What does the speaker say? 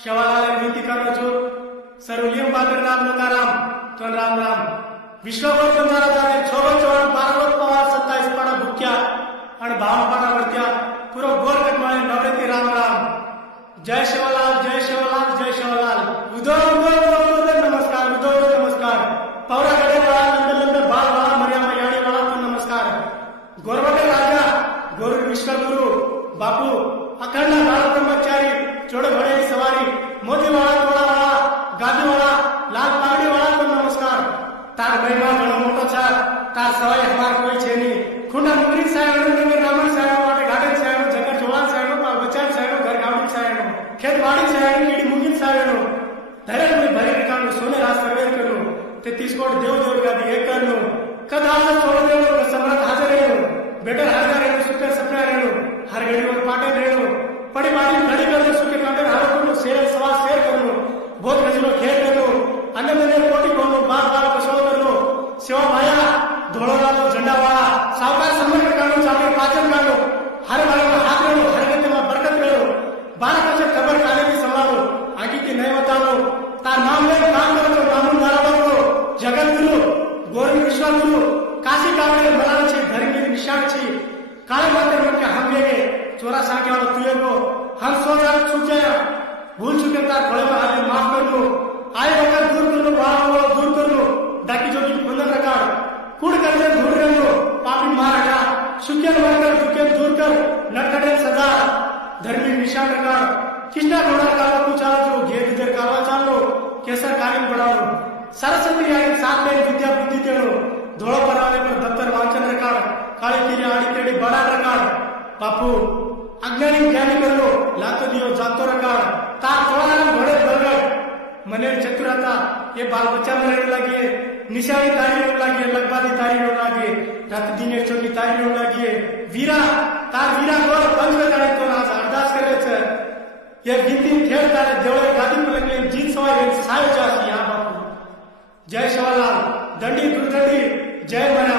શવાલાલ વિનંતી કરું છું સર્વલિયમ બાદરનાથ નકારામ તો રામ રામ વિશ્વભર બંધારા જાણે છોરો ચોર બારવત પવાર 27 પાડા ભૂખ્યા અને 52 પાડા વર્ત્યા પૂરો ગોળ કટમાળે નવરતી રામ રામ જય શિવલાલ જય શિવલાલ જય શિવલાલ ઉદો નમસ્કાર ઉદો નમસ્કાર પૌરા ગડે વાળા નંદર બાળ વાળા મર્યાદા યાણી વાળા તો નમસ્કાર ગોરવટે રાજા ગોરુ વિશ્વગુરુ બાપુ અખંડ ભારત બ્રહ્મચારી ચોડે ઘોડે સવારી મોતી વાળા તોડા વાળા ગાદી વાળા લાલ પાઘડી વાળા તો નમસ્કાર તાર મહિમા ઘણો મોટો છે તાર સવાય અમાર કોઈ છે નહીં ખુંડા મુગરી સાહેબ નગર રામણ સાહેબ માટે ગાર્ડન સાહેબ જગર જોવાન સાહેબ બચાવ સાહેબ ઘર ગામડી સાહેબ ખેતવાડી સાહેબ કીડી મુગીન સાહેબ ધૈર્ય में भरे कांड सोने रास्ते वेर करो 33 कोट देव देव गादी एक करनो कदा छोड़ देनो सम्राट हाजिर रहनो बेटर हाजिर रहनो सुखे सपना रहनो हर घड़ी और पाटे रहनो पड़ी मारी घड़ी कर सुखे कांटे हारो करो शेर सवा शेर करो बहुत गजलो खेल करो अन्य मैंने कोटी कोनो बार बार कसो करो सेवा भाया धोळो लालो झंडा वाला सावकार सम्मान कानो चाले पाचन कानो हर वाले में हाथ रहो हर गते में बरकत करो 12 से खबर काले की संभालो आगे की नहीं बताओ तार नाम में काम करो नाम नारा करो जगत गुरु गौरी विश्वगुरु काशी कावड़े मलाल छे घर की निशान छे काले माते मन के हम लेगे चोरा साके वाला तुए को हम सो जा चुके भूल चुके तार भले में हाथ माफ कर दो आए वक्त दूर कर लो वाला दूर कर लो डाकी जोगी बंधन रखा कुड़ कर दे ढूंढ रहे हो पापी मार रखा सुखे मारकर दुखे दूर कर नटखटे सदा धर्मी निशान रखा किसना घोड़ा काला पूछा जो घेर इधर काला चालो कैसा कार्य बढ़ाओ सरस्वती आगे साथ में विद्या बुद्धि देनो धोड़ो बनाने पर दफ्तर वांचन रखा काली कीरी आड़ी तेड़ी बड़ा रखा बापू अज्ञानी ज्ञानी कर लो लातो दियो जातो रखा तार थोड़ा घोड़े बरगड़ मने चतुरता ये बाल बच्चा में रहने लगी निशानी तारी होने लगी लगबादी तारी होने लगी रात दिन चोकी तारी होने लगी वीरा तार वीरा गौर पंच में तो आज अरदास करे छे ये गीती खेल तारे देवळे गादी पर लगे जीत सवाय सायो जासी यहाँ बापू जय शिवलाल दंडी दुर्दंडी जय मना